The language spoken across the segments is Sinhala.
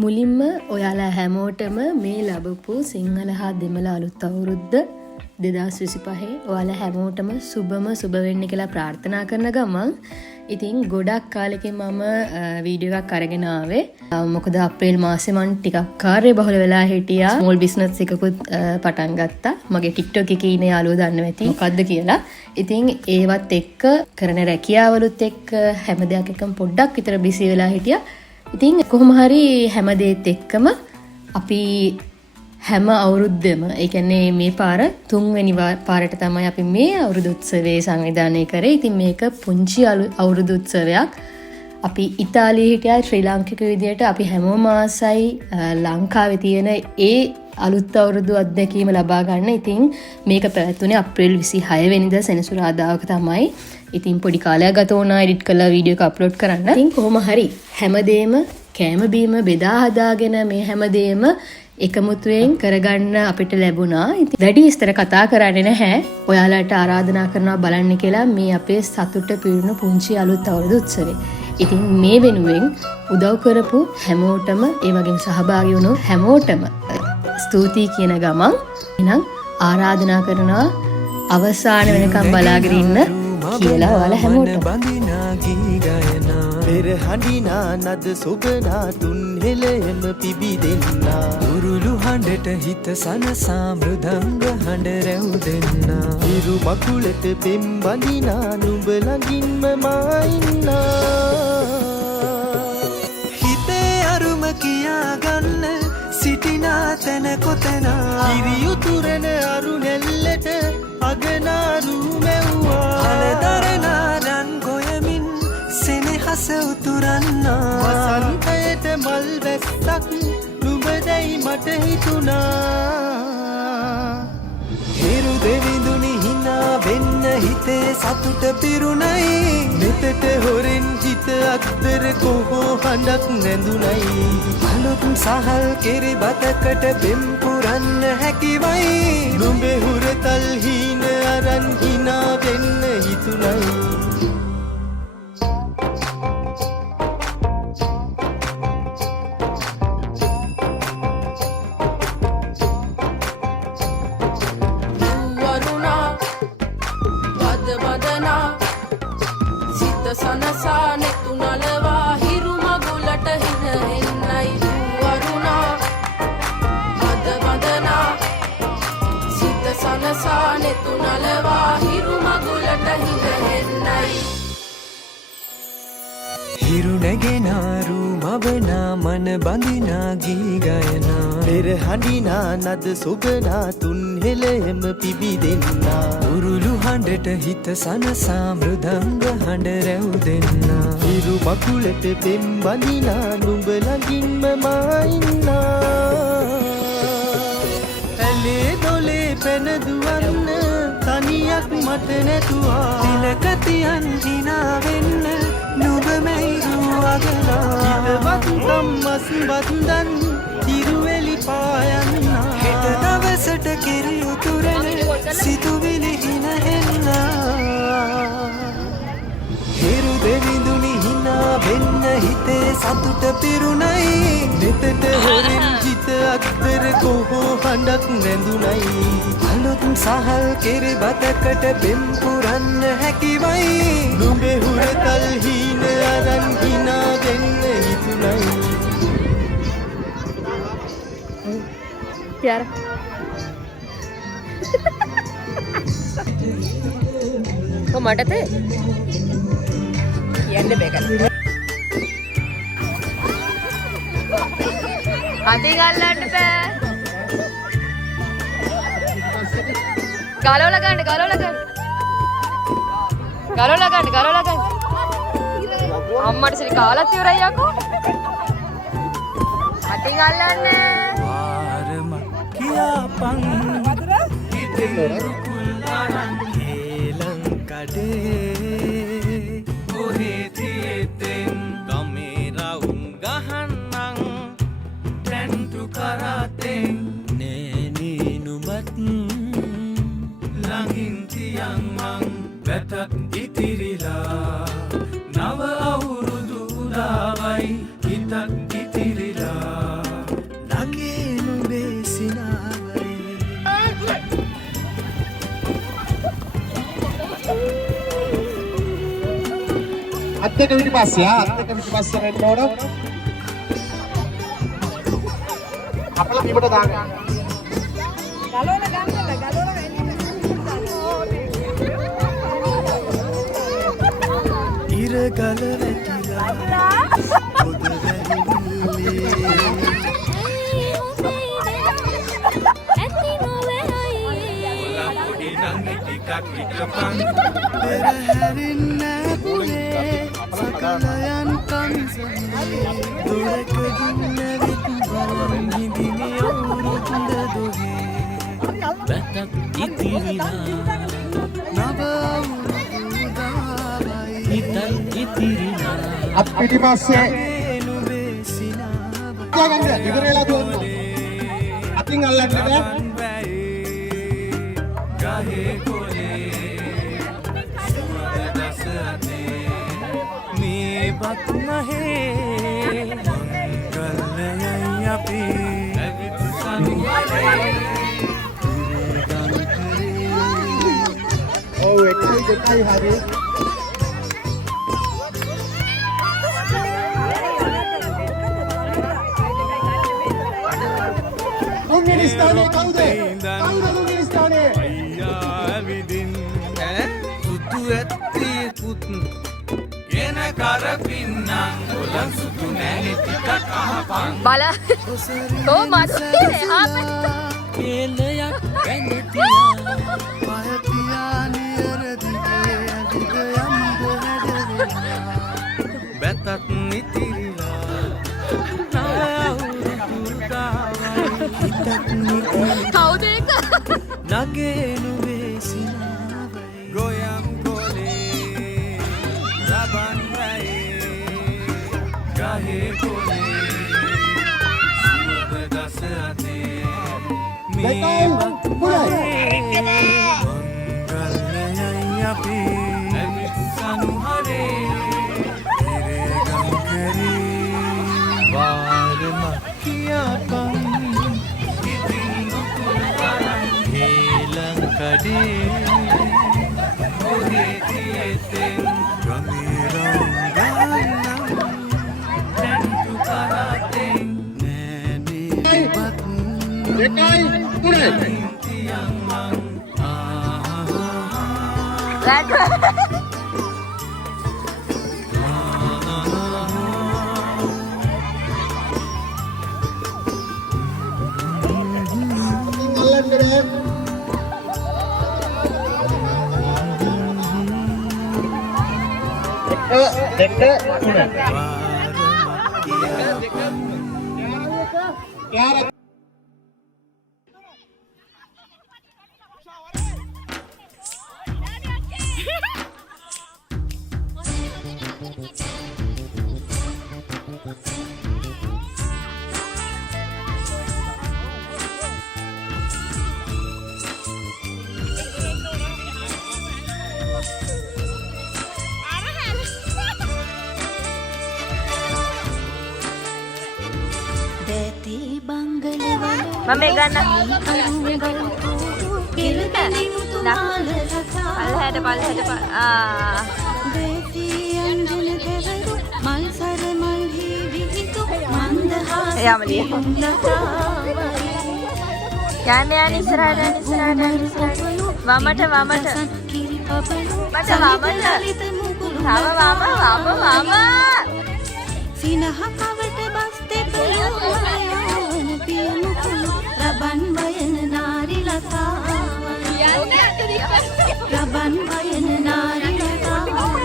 මුලින්ම ඔයාලා හැමෝටම මේ ලැබපු සිංහල හා දෙමළ අලුත් අවුරුද්ද 2025 ඔයාලා හැමෝටම සුබම සුබ වෙන්න කියලා ප්‍රාර්ථනා කරන ගමන් ඉතින් ගොඩක් කාලෙකින් මම වීඩියෝ එකක් අරගෙන ආවේ. මොකද අප්‍රේල් මාසේ මම ටිකක් කාර්යබහුල වෙලා හිටියා. ස්මෝල් බිස්නස් එකකුත් පටන් ගත්තා. මගේ TikTok එකේ ඉන්න යාළුවෝ දන්නවා ඇති මොකද්ද කියලා. ඉතින් ඒවත් එක්ක කරන රැකියාවලුත් එක්ක හැම දෙයක් එක්කම පොඩ්ඩක් විතර බිසි වෙලා හිටියා. ඉතින් කොහොම හරි හැම දෙයත් එක්කම අපි හැම අවුරුද්දම ඒ කියන්නේ මේ පාර තුන්වෙනි පාරට තමයි අපි මේ අවුරුදු උත්සවය සංවිධානය කරේ. ඉතින් මේක පුංචි අවුරුදු උත්සවයක්. අපි ඉතාලියේ හිටියා ශ්‍රී ලාංකික විදියට අපි හැමෝම ආසයි ලංකාවේ තියෙන ඒ අලුත් අවුරුදු අත්දැකීම ලබා ගන්න. ඉතින් මේක පැවැත්වුණේ අප්‍රේල් 26 වෙනිදා සෙනසුරාදාක තමයි. ඉතින් පොඩි කාලයක් ගත වුණා එඩිට් කරලා වීඩියෝ එක අප්ලෝඩ් කරන්න. ඉතින් කොහොම හරි හැමදේම කෑම බීම බෙදා හදාගෙන මේ හැමදේම එකමුතුවෙන් කරගන්න අපිට ලැබුණා. ඉතින් වැඩි විස්තර කතා කරන්නේ නැහැ. ඔයාලට ආරාධනා කරනවා බලන්න කියලා මේ අපේ සතුට පිරුණු පුංචි අලුත් අවුරුදු උත්සවය. ඉතින් මේ වෙනුවෙන් උදව් කරපු හැමෝටම ඒ වගේම සහභාගී වුණු හැමෝටම ස්තුතියි කියන ගමන් එහෙනම් ආරාධනා කරනවා අවසාන වෙනකම් බලාගෙන ඉන්න කියලා ඔයාලා හැමෝටම පෙරහඬිනා නද සොබනා තුන් හෙළයම පිබිදෙන්නා උරුළු හඬට හිත සනසා මෘදංග හඬ රැවුදෙන්නා ඉරු මකුලට පෙම් බඳිනා නුඹ ළඟින්ම මා ඉන්නා හිතේ අරුම කියාගන්න සිටිනා තැන කොතනා කිරියුතුරන අරු නැල්ලට අගනාරු මැව්වා අලදරනා රන් ගොයමින් සෙනෙහස උතුරන්නා වසන්තයට මල් වැස්සක් නුඹදැයි මට හිතුණා හිරු දෙවිඳුනි හිනා වෙන්න හිතේ සතුට පිරුණයි මෙතට හොරෙන් හිත අත්තර කොහෝ හඬක් නැඳුනයි අලුත් සහල් කෙරි බතකට බෙම් පුරන්න හැකිවයි නුඹේ හුරතල් හීන අරන් හිනා වෙන්න හිතුණයි සනසා නෙතු නලවා හිරු මගුලට හින එන්නයි වරුණා අද වදනා සිත සනසා නෙතු නලවා හිරු මගුලට හින එන්නයි හිරු නැගෙනාරු මවනා මන බඳිනා ගී ගයනා පෙරහඬිනා නද සොබනා තුන් හෙළයම පිබිදෙන්නා උරුළු හඬට හිත සනසා මෘදංග හඬ රැවුදෙන්නා හිරු මකුලට පෙම් බඳිනා නුඹ ළඟින්ම මා ඉන්නා ඇලේ දොලේ පැන දුවන්න තනියක් මට නැතුවා තිලකතියන් හිනා වෙන්න නුඹ මෙයිරු අගනා හිතවත් කම්මස් බන්දන් තිරුවෙලි පායන්නා හෙට දවසට කිරි උතුරන සිතුවිලි හින හෙන්නා හිරු දෙවිඳුනි හිනා වෙන්න හිතේ සතුට පිරුණයි මෙතට හොරෙන් හිත අත්තර කොහෝ හඬක් නැඳුනයි අලුත් සහල් කෙරි බතකට බෙම් පුරන්න හැකිවයි නුඹේ හුරතල් හීන අරන් හිනා වෙන්න හිතුණයි यार කො මටද කියන්න බෑ අතේ ගල්ලන්න බෑ ගලවලා ගන්න අම්මට සිරි කාලත් ඉවරයි යකෝ අතේ ගල්ලන්න ආරම කියාපන් හිතේ කුල්ලාරන් හේලං කඩේ ඔහේ තියෙතෙන් ගමේ රවුම් ගහන්නම් ටැන්ටු කරතෙන් නේනී නුඹත් ළඟින් තියන් මං වැටක් ඉතිරිලා නව අවුරුදු උදාවයි හිතක් ඉතිරිලා දෙක පිටිපස්සේ අත් දෙක පිටිපස්සේ වෙන්න ඕන. අපල බිමට දාන්න. ගලවලා ගන්නද ගලවලා එන්න. ඉර ගල වැටිලා පොද වැහිල්ලේ පෙරහැරින්න පුලේ සකලයන් කමිසනේ දුරකගින්න විත් බලන් හිඳිනි අවුරුද්ද දුගේ වැටක් ඉතිරිලා නව අවුරුදාවයි හිතන් ඉතිරිලා අත් පිටිපස්සේ නුඹේ සිනාව තියාගන්න ඉවර වෙලා දුවන්න. අතින් අල්ලන්න බෑ. ගහේ කොලේ සුවඳ දස අතේ මේ බත් නහේ මංගල්‍යයයි අපි ඇවිත් සනුවරේ ඔව් එකයි දෙකයි හරි. ලුංගිනි ස්ථානේ කවුද? කවුද ලුංගිනි ස්ථානේ? අයියා ඇවිදින් සුදු ඇත්තේකුත් ගෙන කරපින්නම් ඔලන් සුදු නෑනේ ටිකක් අහපන් බල ඕ මදුනේ ආපේ කේලයක් ඇඳතියා පහතියා නියර දිගේ අදිග යම්බ හැදෙලා බැතත් නිතිරිලා නව අවුරුදුදාවයි හිතත් නිතිරිලා කවුද ඒක නගේ නුඹේ සිනාවයි ගොයම් කොලේ රබන් වැයේ ගහේ කොලේ සුවඳ දස අතේ මේ බත් මංගල්‍යයයි අපි ඇවිත් සනුහරේ ඉරේගම් කරේ වාරම කියපන් ඉතින් දුකුල් කරන් හේලං කඩේ ඔහේ තියෙතෙන් ගමීරම් ගානම් දැන්තු කරතෙන් නෑනේ බත් දෙකයි තුනයි. තියම් මං අල්ලන්න බෑ. දෙක තුන. යාර මම ඒ ගන්න පල්ලහැට යමලිය යන්න යන්න ඉස්සරහට වමට මට වම සිනහ කවට බස්තේ පලෝයන පියමුකුළු රබන් වයන නාරි ලතාවයි රබන් වයන නාරි ලතාවයි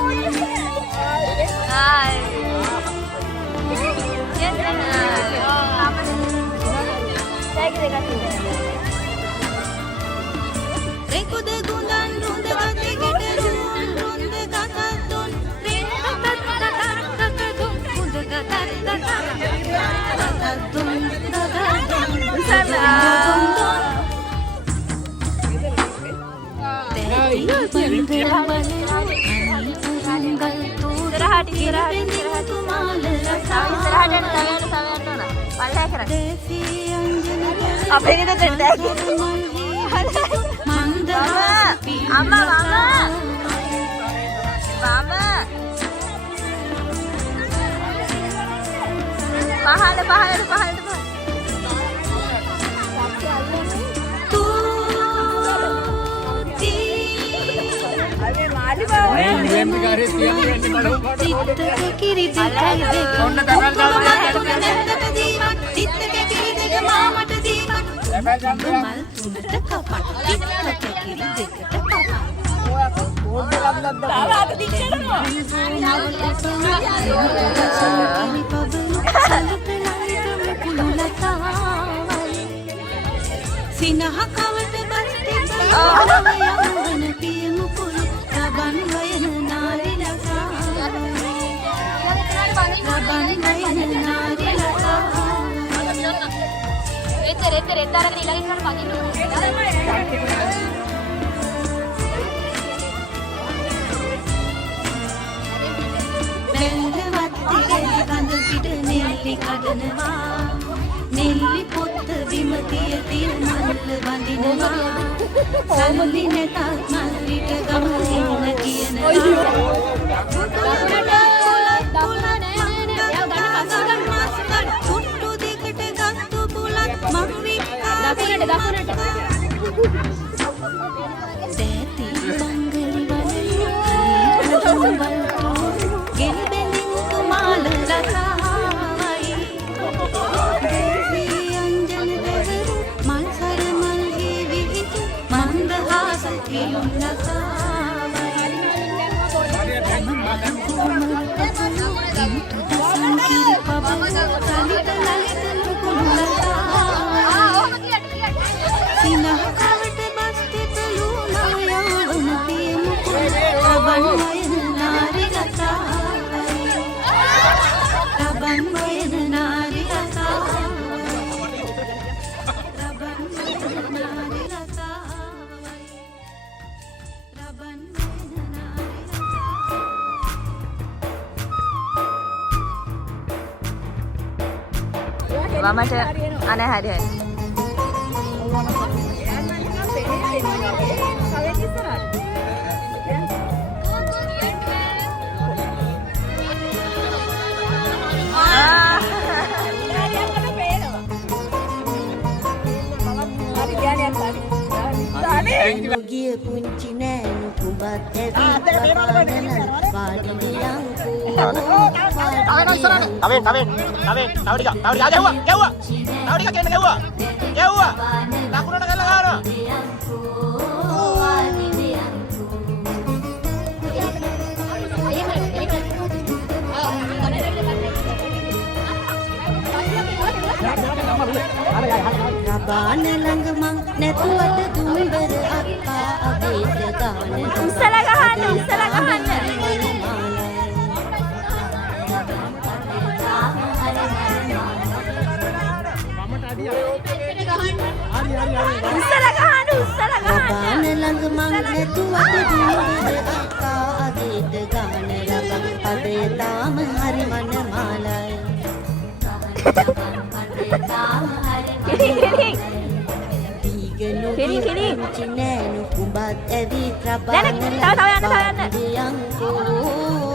රෙකුද ගුඳන් රුඳ ගති ගෙටරුන් රුඳ ගතතුන් රෙන් තතතතතතුන් කුඳ ගතතතතතුන් අපේ ගෙදර දෙන්න අම්මා සිනහ කවට බස්තේ යවන පියමු කුළු රබන් වයන නාරි ලතා රබන් වයන නාරි ලතා කඳ පිට නෙල්ලි කඩනවා නෙල්ලි පොත්ත විමතිය තිය මල්ල වඳිනවා සල්ලි නැතත් මල්ලිට ගම එන්න කියනවා පුට්ටු දෙකට ගත්තු පුලත් මම්මි දකුණට සෑති මංගලි වන ගෙල්බෙලින් තුමාල ලතාවයි දේවී අංජන දෙවරු මල් සර මල් හේවිහිතු මන්දහාස පියුම් ලතාවයි ඉන්තු දසන් කිරි පබල සලිත ලලිත නුකුළු ලතාවයි සිනහ කවට බස්තේ පලුනා යවන පියමු කුළු රබන් වයන නාරි ලතාවයි රබන් වයන නාරි ලතාවයි රබන් වයන නාරි ලතාවයි රබන් වයන නාරි වමට අනේ හරි හරි ගිය පුංචි නෑනු කුඹත් ඇවිත් වහනන රබාන ළඟ මං නැතුවට දුම්බර අක්කා අගේට ගාන උස්සලා ගහන්න රබාන ළඟ මං නැතුවට දුම්බර අක්කා අගේට ගාන රබන් පදේ තාම හරි මන මාලයි පුංචි නෑනු කුඹත් ඇවිත් රබාන ළඟ වාඩිවියන්කෝ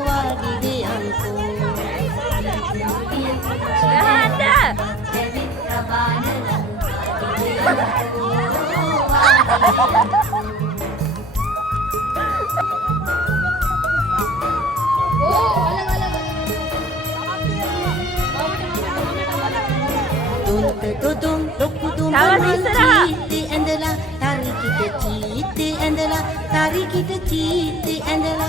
වාඩිවියන්කෝ Dudung chiti andala tari kita chiti andala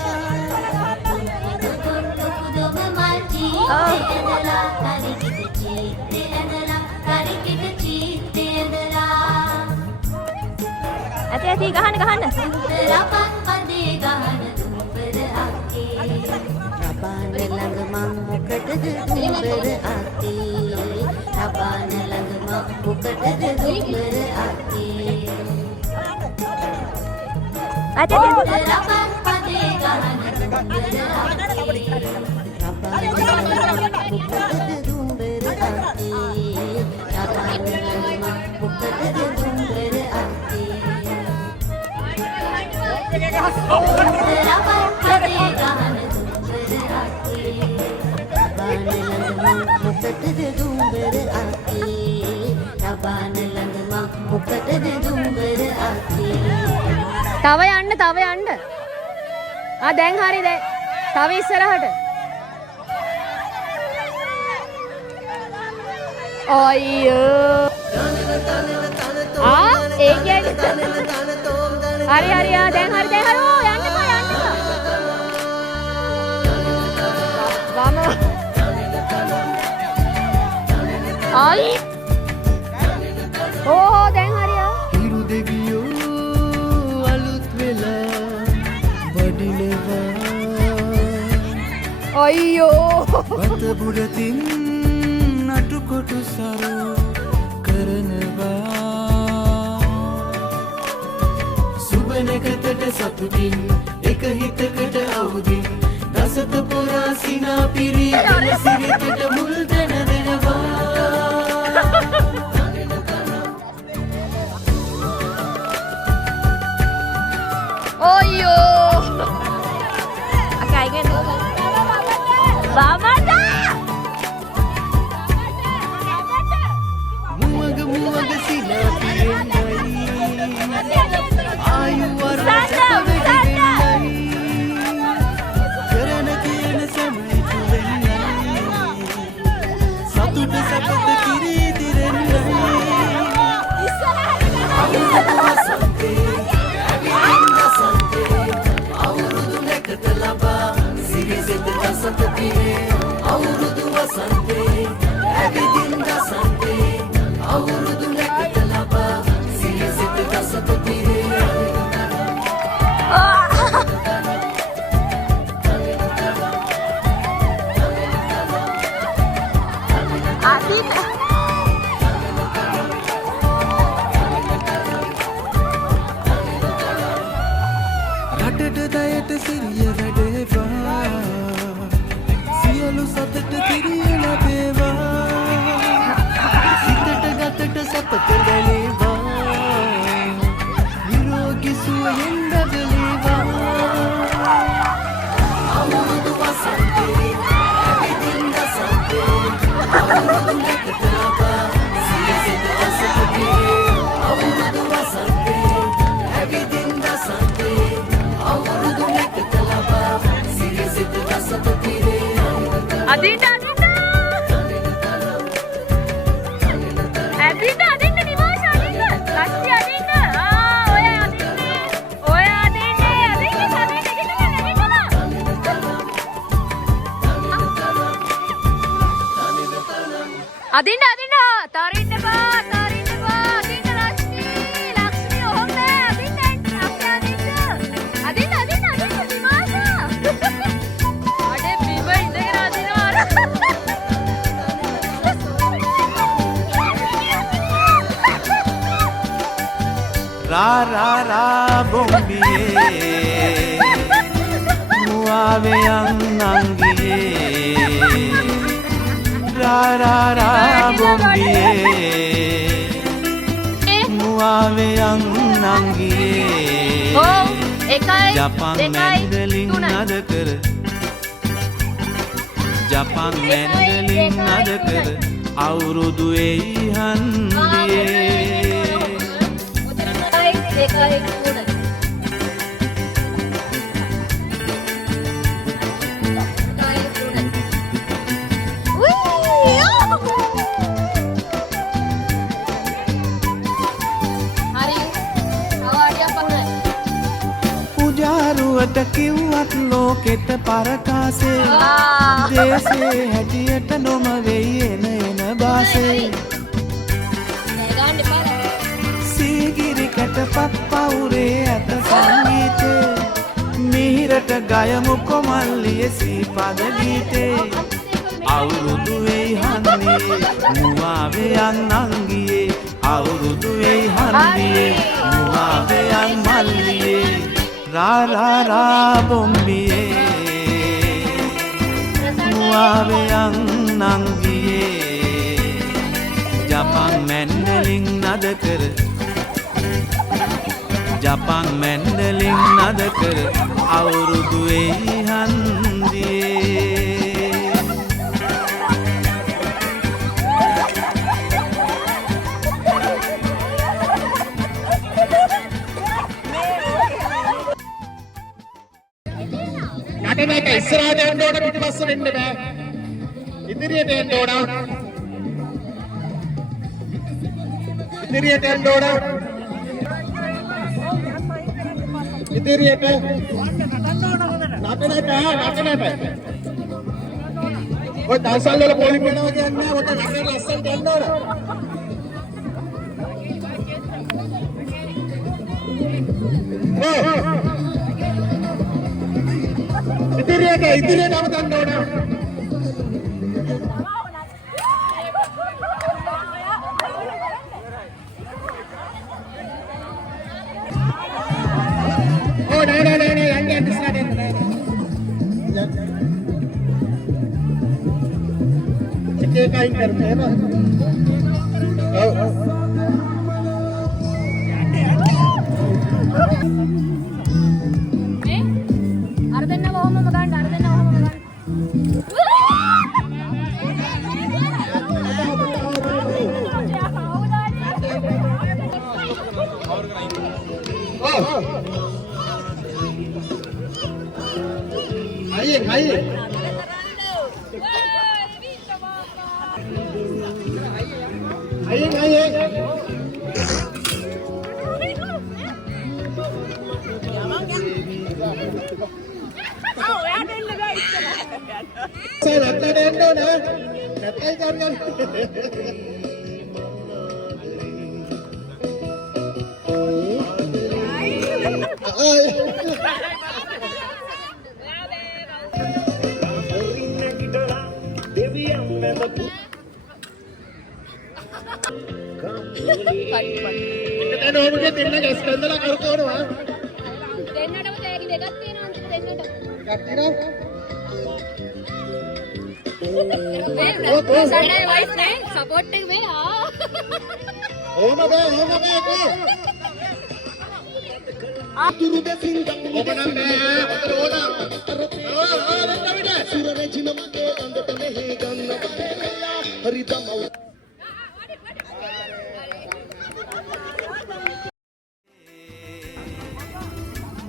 dudung mal chiti andala tari kita chiti andala hati gahan lapan pade gahan dumber ake raban lang mang mokadad dumber ake raban lang mang mokadad dumber ake lapan pade gahan dumber ake raban lang mang mokadad dumber ake raban lang mang mokadad dumber ake Serapan pade gahan dumber ake raban lang mang mokadad dumber Dumbara අක්කේ රබාන ළඟ මං මොකටද දුම්බර අක්කේ තව යන්න දැන් හරි දැන් තව ඉස්සරහට අයියෝ ඒ කියන්නේ හරි දැන් හරි ඕ යන්න වම අයි ඕ දැන් හරියා හිරු දෙවියෝ අලුත් වෙලා වඩිනවා අයියෝ වත බුඩතින් නටු කොටු සරු කරනවා සුබනකතට සතුටින් එක හිතකට අවුදින් දසත පුරා සිනා පිරී සිරිතට මුල් දැන දෙනවා අයියෝ Akak ingin Bamada මුවග සිනා පිරෙන්නයි ආයු වරණ කරන කියන සමයිතු වෙන්නයි සතුට සැපත කිරී දිරෙන්නයි අවුරුදු වසන්තේ ඇවිදින්න සන්තේ අවුරුදු නැකත ලබා සිරිසෙත දසත පිරේ අවුරුදු වසන්තේ ඇවිදින්න සන්තේ අවුරුදු නැකත ලබා සිරිසෙත දසත පිරේ Adina රටට දයට සිරිය වැඩේවා සියලු සතට කිරිය ලැබේවා සිතට ගතට සපත දැනේවා නිරෝගී සුවයෙන් බැදලේවා අවුරුදු වසන්තේ ඇවිදින්න සන්තේ අවුරුදු නැකත ලබා සිරිසෙත දසත පිරේ අවුරුදු වසන්තේ ඇවිදින්න සන්තේ අවුරුදු නැකත ලබා සිරිසෙත දසත පිරේ අදින්න නිවාස අදින්න ලක්ෂි අදින්න ඔය අදින්න තරින්න බා අදින්න ලක්ෂි ඔහොම නෑ අදින්න නිවාස අඩේ බිම ඉඳගෙන අදිනවා රා බොම්බියේ මුවාවේ අංගියේ රා බොම්බියේ මුවාවේ අංගියේ ඔව් එකයි ජපන් මැන්ඩලින් නද කර ජපන් මැන්ඩලින් නද කර අවුරුදු එයි හන්දියේ එකයි පුජාරුවට කිව්වත් ලෝකෙට පරකාසේ දේශේ හැටියට නොම වෙයි එන බාසේ සීගිරිකට පත් පවුරේ ඇත සංගීතේ මිහිරට ගයමු කොමල්ලිය සීපද ගීතේ අවුරුදු වෙයි හන්දියේ මුවාවේ අංගියේ අවුරුදු වෙයි හන්දියේ මුවාවේ මල්ලියේ රා බොම්බියේ මුවාවේ අංගියේ ජපන් මැන්ඩලින් නද කර ජපන් මැන්ඩලින් නද කර අවුරුදු වෙයි හන්දියේ නටනට ඉස්සරහට යන්න ඕන පිටිපස්සට එන්න බෑ. ඉදිරියට එන්න ඕන. ඉදිරියට එන්න ඕන. ඉදිරියට නටනට ඔය දවසල් වල පොලිම් වෙනවා කියන්නේ ඔත නටන ලස්සනට යන්න ඕන. ඉදිරියට නවතන්න ඕන. නෑ යන්න ඉස්සරහට එන්න නෑ. එක අයින් කරමු එහෙම. ඔව්. අර දෙන්න කොහොමද ගන්න? අර දෙන්න කොහොමද ගන්න? Aye. Saya nak dendo na. Nakai jangan. Kita nomor dia tiada gas kandala kartu orang wah. දෙන්නටම තෑගි දෙකක් තියෙනවා අන්තිම දෙන්නට. Katina. සයිඩයි වයිස් නේ සපෝට් එක මේ ආ. Homa ba ko. Aturu de singa. Homa nambe. Aturu ona. Renda bida. Surare jinamage andata mehe ganna baya. Haridama.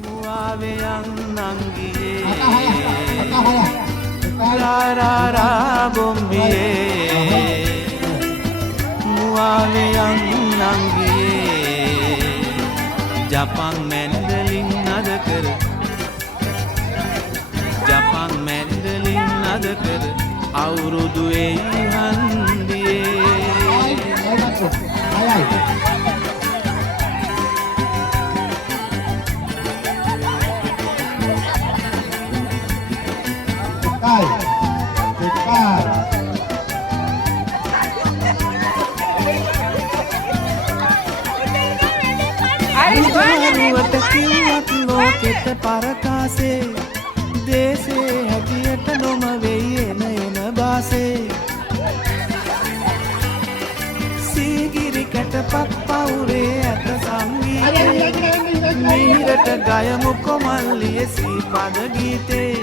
මුවාවෙයන් නංගියේ රාරාරා බොම්බියේ මුවාවෙයන් නංගියේ ජපන් මැන්ඩලින් නද කර ජපන් මැන්ඩලින් නද කර අවුරුදු එයි හන්දියේ අරුවට කිව්වත් ලෝකෙට පරකාසේ දේශේ හැටියට නොම වෙයි එන බාසේ සීගිරි කැටපත් පවුරේ ඇත සංගීතේ මිහිරට ගයමු කොමල්ලිය සීපද ගීතේ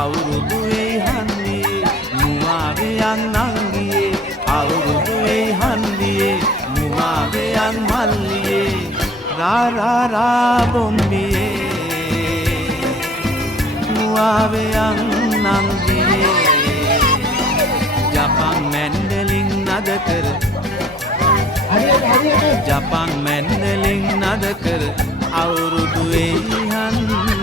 අවුරුදු වෙයි හන්දියේ මුවාවෙයන් නංගියේ අවුරුදු වෙයි හන්දියේ මුවාවෙයන් මල්ලියේ රාරාරා බොම්බියේ මුවාවෙයන් නංගියේ ජපන් මැන්ඩලින් නද කර ජපන් මැන්ඩලින් නද කර අවුරුදු වෙයි හන්දියේ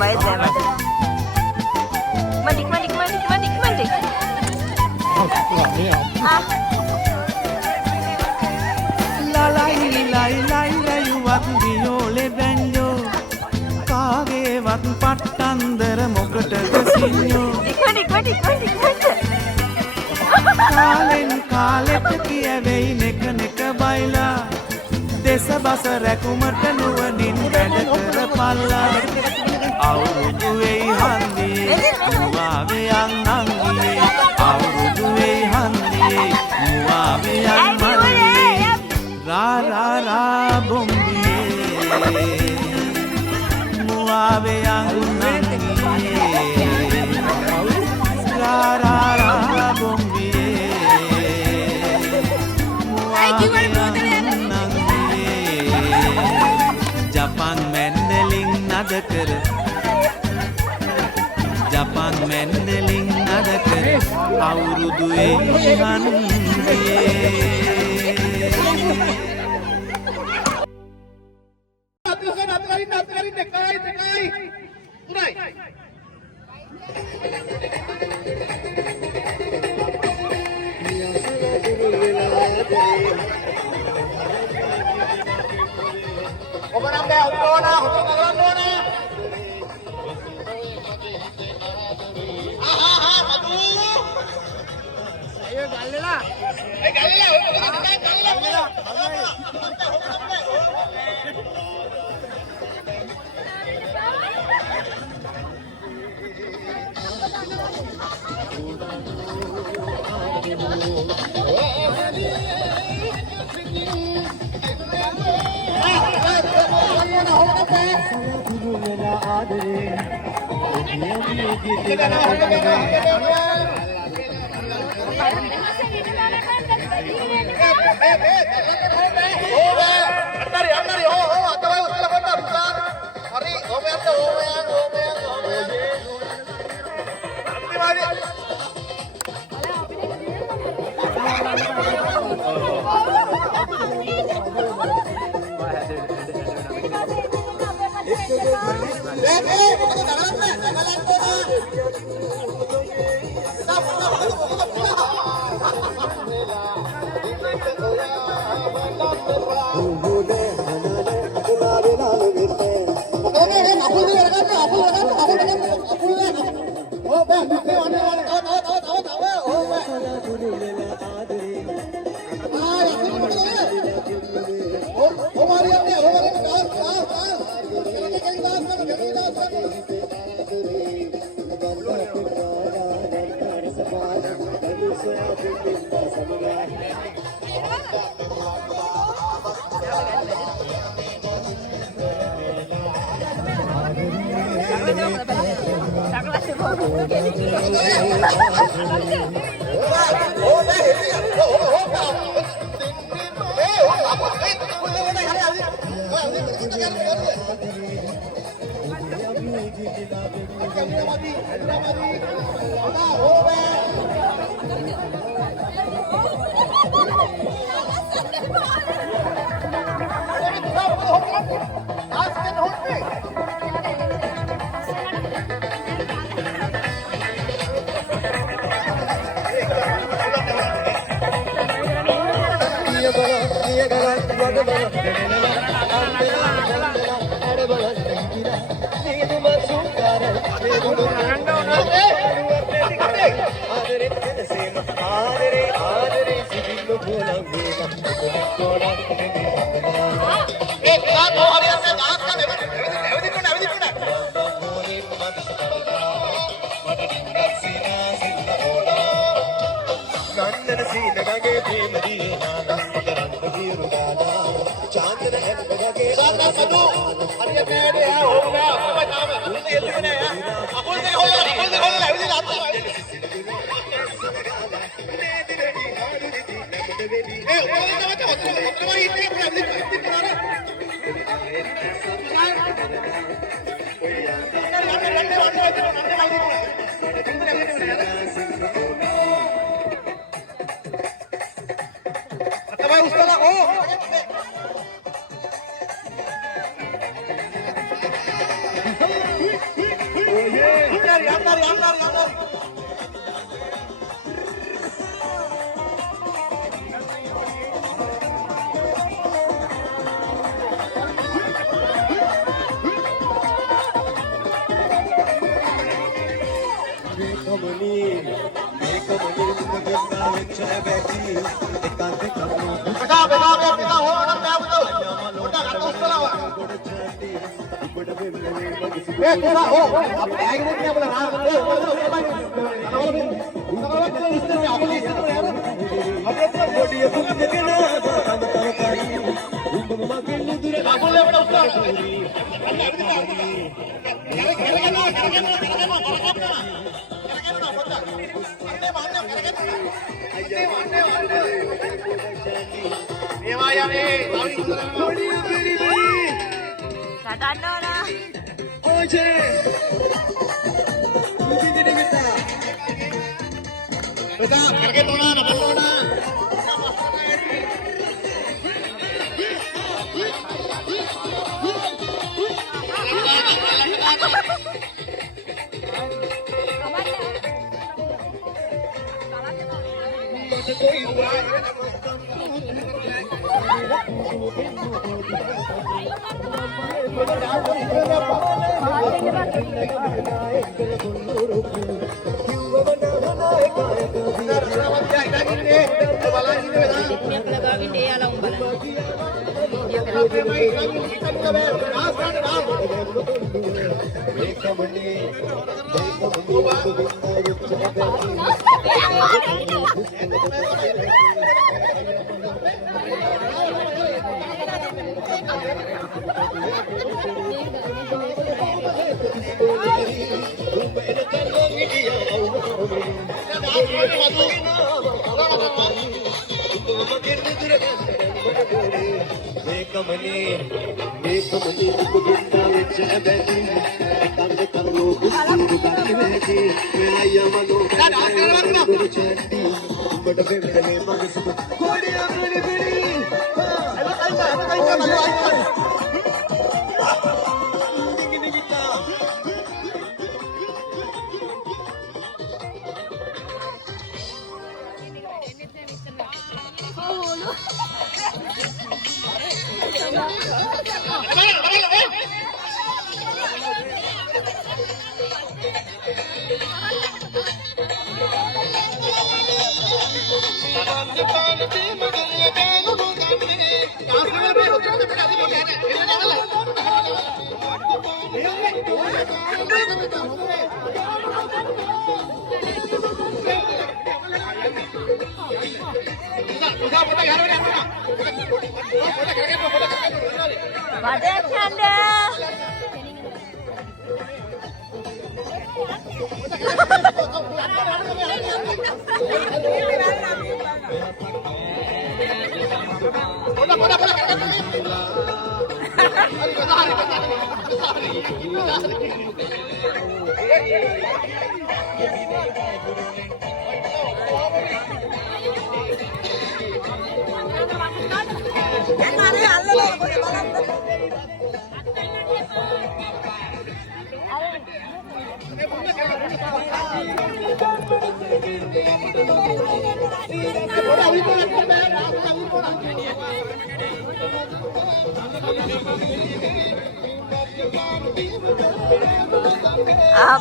Baik lewat. Mandik. ලයිලයිලයිලයිලයිවත් දියෝලේ බැන්ඩෝ කාගේවත් පට්ටන්දර මොකටද සිඤ්ඤෝ කාලෙන් කාලෙට කියවෙයි නෙක බයිලා දෙස බස රැකුමට නුවණින් වැඩ කරපල්ලා අවුරුදු වෙයි හන්දියේ මුවාවෙයන් නංගියේ අවුරුදු වෙයි හන්දියේ මුවාවෙයන් මල්ලියේ රාරාරා බොම්බියේ මුවාවෙයන් නංගියේ රාරාරා බොම්බියේ ජපන් මැන්ඩලින් නද කර ජපන් මැන්ඩලින් නද කර අවුරුදු හන්දියේ නටන්න ඕන. Oye. Begini kita. Kita pakai tona, pakai tona. වදයක් යන්න.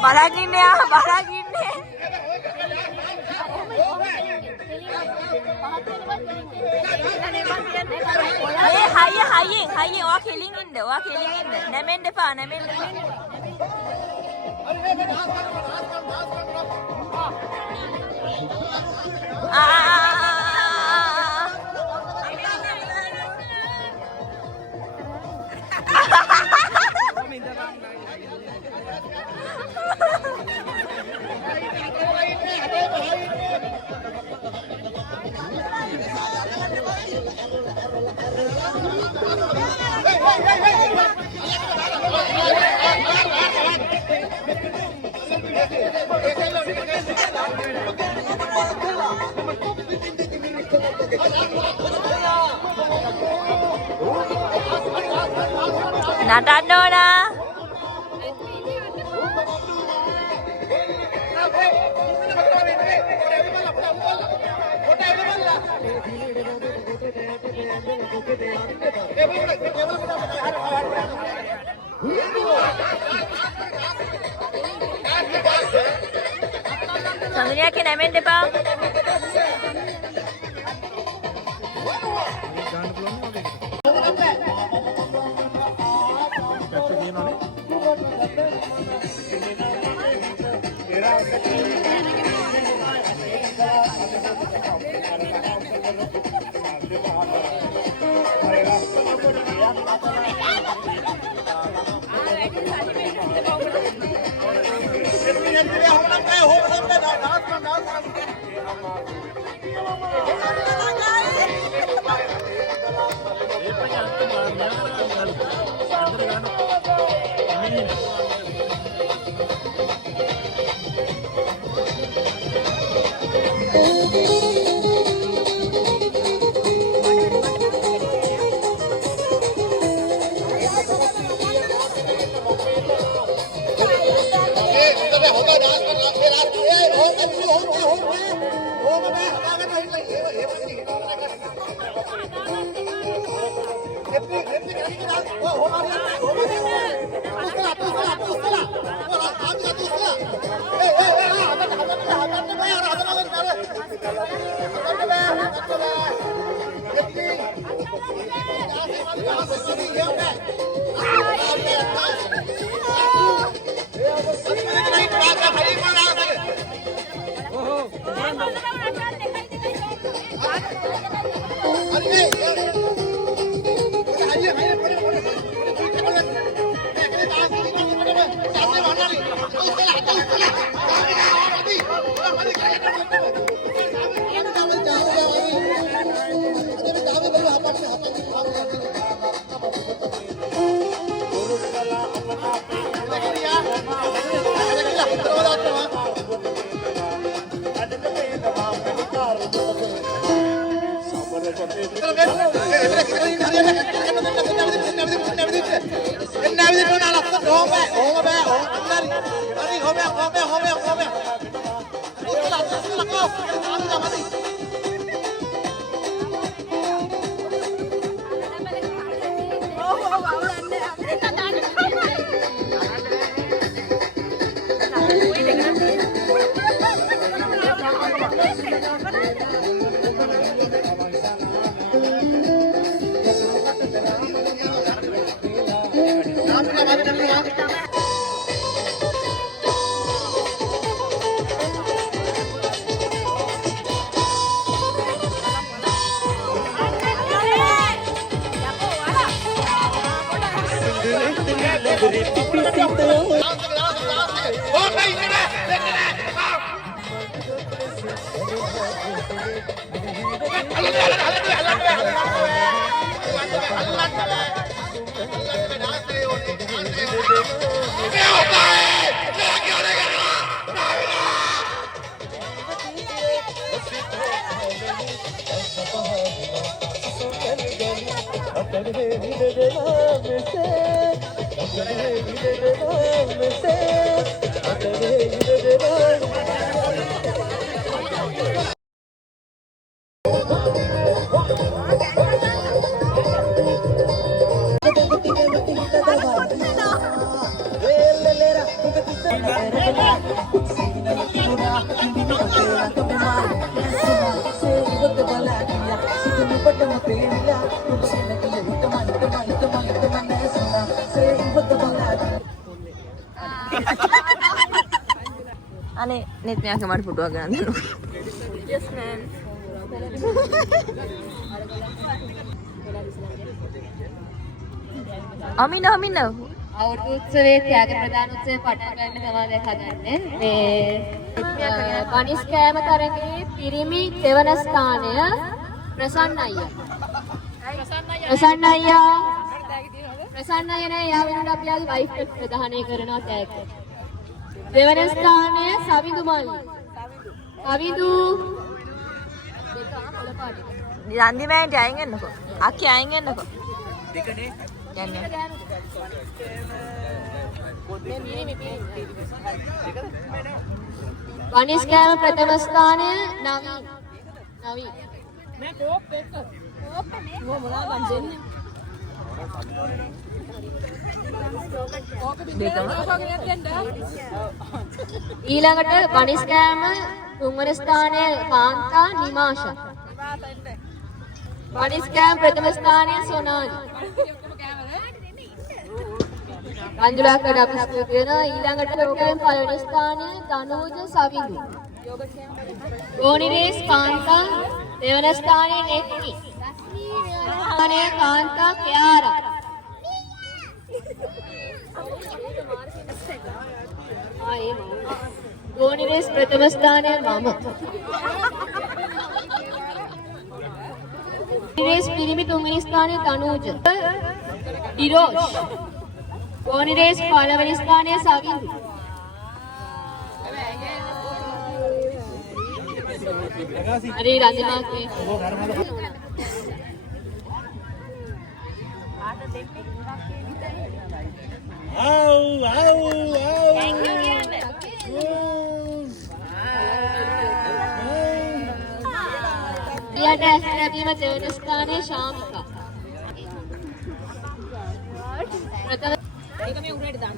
බලන් ඉන්නේ බලන් ඉන්නේ. ඒ හයියෙන් ඔයා කෙලින් ඉන්න. ඔයා කෙලින් ඉන්න. නැමෙන්න එපා නැමෙන්න එපා. නටන්න ඕන. සඳුනියක් නැමෙන්න එපා. Ini අනේ නෙත් මෙයාගේ මට ෆොටෝ ගන්න දෙන්න. Yes ma'am. අමින අවුරුදු උත්සවයේ ත්‍යාග ප්‍රදාන උත්සවය පටන් ගන්න තමයි දැන් හදන්නේ. මේ කනිස් කෑම තරගයේ පිරිමි දෙවන ස්ථානය ප්‍රසන්න අයියා. ප්‍රසන්න අයියා නේ යාවින්ද අපි ආගේ වයිෆ් එක ප්‍රදානය කරනවා ත්‍යාග. දෙවන ස්ථානය සවිදු මල්ලි. සවිදු නන්දි මෑන්ටි අයින් වෙන්නකෝ. අක්කි අයින් වෙන්නකෝ. දෙකනේ. යන්න. කනිස් කෑම ප්‍රථම ස්ථානය නවී. मैं टॉप पे कर वो बड़ा बन देने ඊළඟට කනිස් කෑම තුන්වන ස්ථානය කාන්තා නිමාෂා. කනිස් කෑම ප්‍රථම ස්ථානය සොනාලි. රංජුලාකට අපි ස්තුති වෙනවා. ඊළඟට ලෝකයෙන් පළවෙනි ස්ථානය තනූජ සවිදු. ගෝනිරේස් කාන්තා දෙවන ස්ථානය නෙත්නි. ස්ථානය කාන්තා කියාරා. ගෝනිරේස් ප්‍රථම ස්ථානය මම. ගෝනිරේස් පිරිමි තුන්වෙනි ස්ථානය තනූජ. ඉරෝෂ් පෝනිරේස් පළවෙනි ස්ථානයේ සවිඳු. හරි රජමාගේ. ඊට ඇස්ලැබීම දෙවන ස්ථානයේ ශාමිකා. ප්‍රථම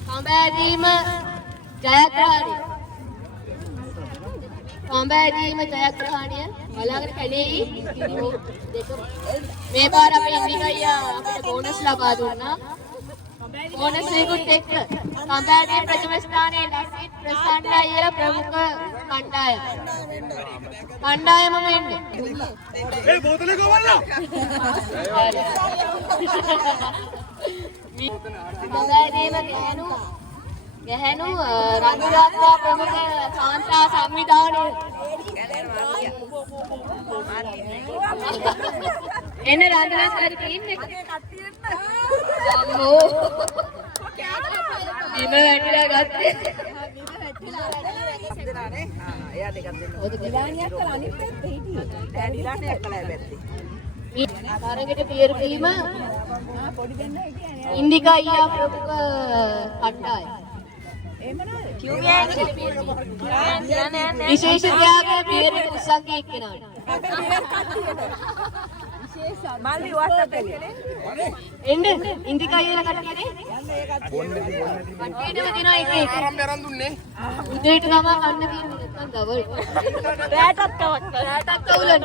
කඹෑදීම ජයග්‍රහණය. කඹෑදීම ජයග්‍රහණය බලාගෙන කැලේයි මේ පාර අපේ ඉන්දිකයියා අපිට බෝනස් ලබා දුන්නා. බෝනස් එකත් එක්ක කඹෑදීම ප්‍රථම ස්ථානයේ ලසිත් ප්‍රසන්න අයියලා ප්‍රමුඛ කණ්ඩායම. කණ්ඩායමම එන්නේ. ඒ බෝතලේ කොවල්ලා. කඹෑදීම ගැහැණු රංගරත්නා ප්‍රමුඛ කාන්තා සංවිධානය. එන්න රාජනාස්කාරි ටීම් එක. අම්මෝ. බිම වැටිලා ගත්තේ. එයා දෙකක් දෙන්න. ඔය දිලානියක් කර අනිත් පැත්තේ හිටියේ. දැන් දිලානියක් කළා පැත්තේ. තරගෙට පියරපීම පොඩි දෙන්න හිටියනේ. ඉන්දිකා අයියා ප්‍රමුඛ කණ්ඩායම. විශේෂ ත්‍යාග පියරි කුසක්ගේ එක්කෙනාට. මල්ලි වත්තතේ. එන්න ඉන්දිකා අයියලා කට්ටියනේ. කට්ටියටම දෙනවා එක එක. ආරම්භ අරන් දුන්නේ. උදේට තමයි කන්න තියෙන්නේ නැත්නම් දවල්. රැටක් කවක්. රාටක් කවුලන්න.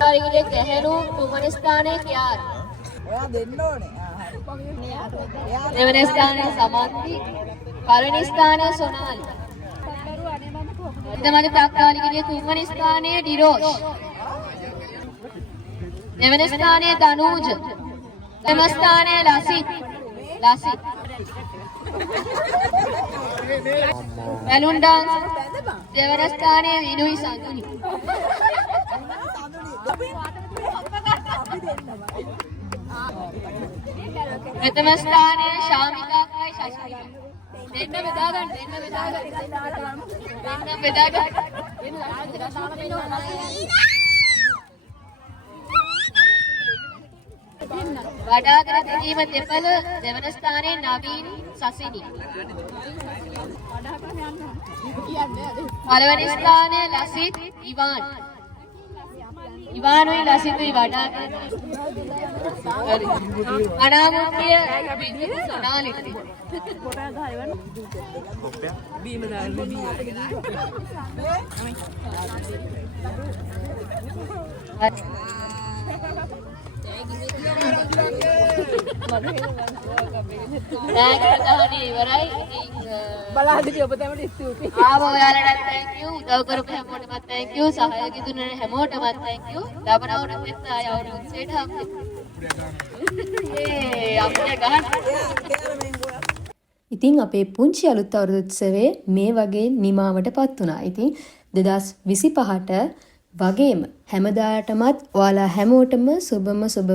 හරියට ගැහැණු තුන්වෙනි ස්ථානයේ කියාර. ඔයා දෙන්න ඕනේ. දෙවන ස්ථානයේ සමන්ති. පළවෙනි ස්ථානයේ සොනාලි. මධ්‍යමද තාක්කාලිකයේ තුන්වෙනි ස්ථානයේ ඩිරෝෂ්. දෙවන ස්ථානයේ දනූජ. දෙවන ස්ථානයේ ලසිත්. Balloon dance. දෙවන ස්ථානයේ විනුයි සංගනි. ප්‍රථම ස්ථානයේ ශාමිකා කයි ශශිකා. දෙන්න බෙදා ගන්න. වඩාගෙන දෙකීම දෙපළ දෙවන ස්ථානයේ නවීන් සසිනි. පළවෙනි ස්ථානයේ ලසිත් ඉවාන්. ඉවානුයි ලසිතුයි වඩාගෙන අනාමුක්තිය සොනාලිට. බීම දාන්න බීම. ඉවරයි. බලාදිරි ඔබ තමයි ස්තුතියි. ආව ඔයාලටත් thank you. උදව් කරපු හැමෝටමත් thank you. සහයෝගය දුන්න හැමෝටමත් thank you. ලබනවරුත් මෙත් ආයවරු උත්සේට අපේ ගහන්න. ඉතින් අපේ පුංචි අලුත් අවුරුදු උත්සවයේ මේ වගේ නිමාවටපත් වුණා. ඉතින් 2025ට වගේම හැමදාටමත් ඔයාලා හැමෝටම සුබ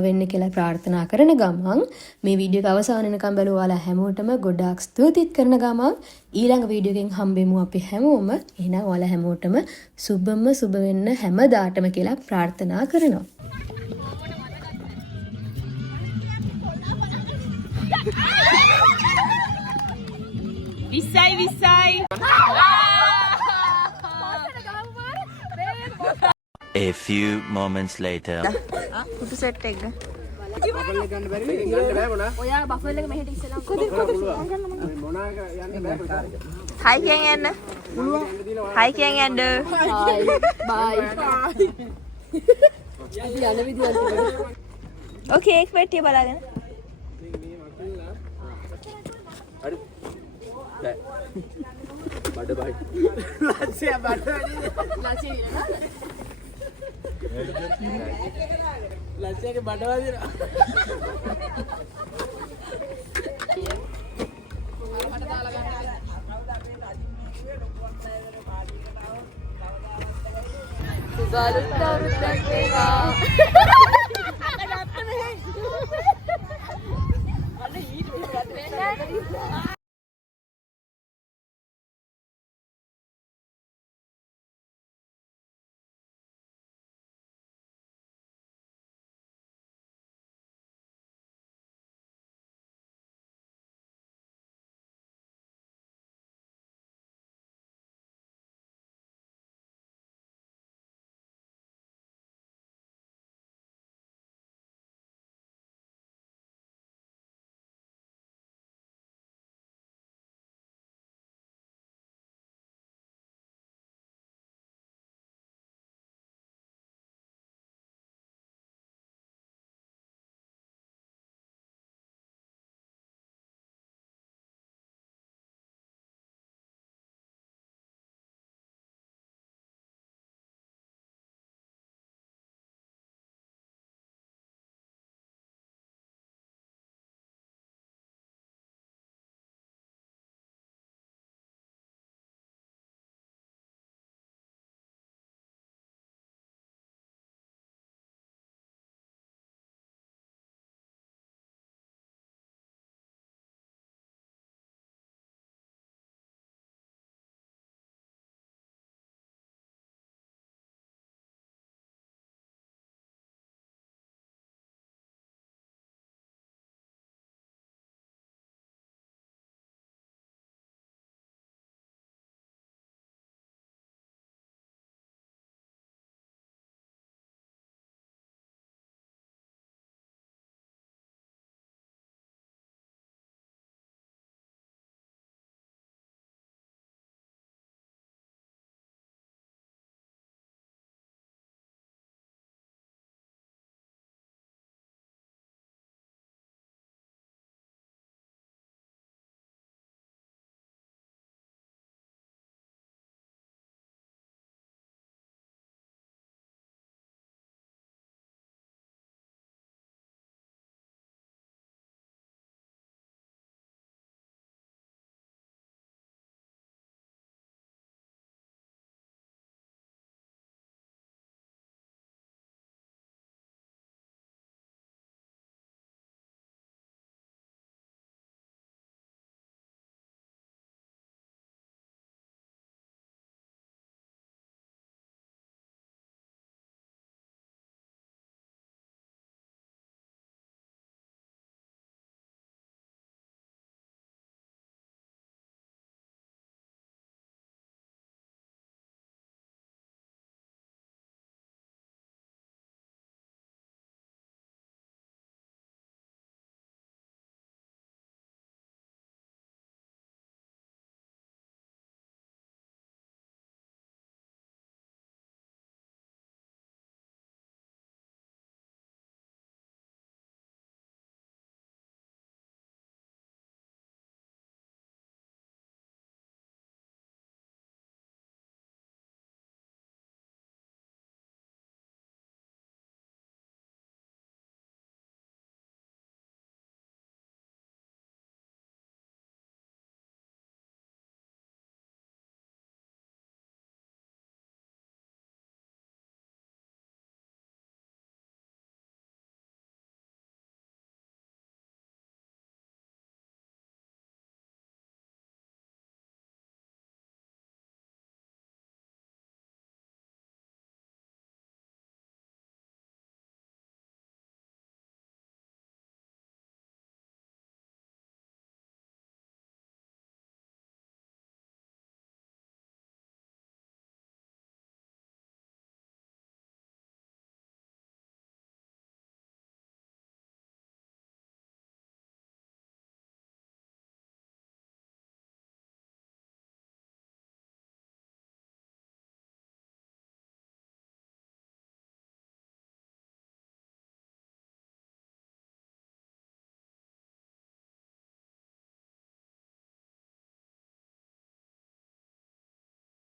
වෙන්න කියලා ප්‍රාර්ථනා කරන ගමන් මේ වීඩියෝ එක අවසන් වෙනකම් බලලා ඔයාලා හැමෝටම ගොඩාක් ස්තුතිත් කරන ගමන් ඊළඟ වීඩියෝ එකෙන් හම්බෙමු අපි හැමෝම. එහෙනම් ඔයාලා හැමෝටම සුබ වෙන්න හැමදාටම කියලා ප්‍රාර්ථනා කරනවා. විස්සයි. A few moments later. කුටු සෙට් එක. බබල් එක ගන්න බැරි නේ. ගන්න බෑ මොනා. ඔයා බෆල් එක මෙහෙට ඉස්සලා කොහෙද මොනා යන්න බෑ. හයි කියන් යන්න. හයි කියන් යන්න. බයි. යන විදියට. ඕකේ එක් පෙට්ටිය බලාගෙන. හරි. බඩ බයි. ලස්සිය බඩ වැඩි. ලස්සියගේ බඩ වදිනවා. සුබාලුත් අවුරුද්දක් වේවා. ඉන්නවා.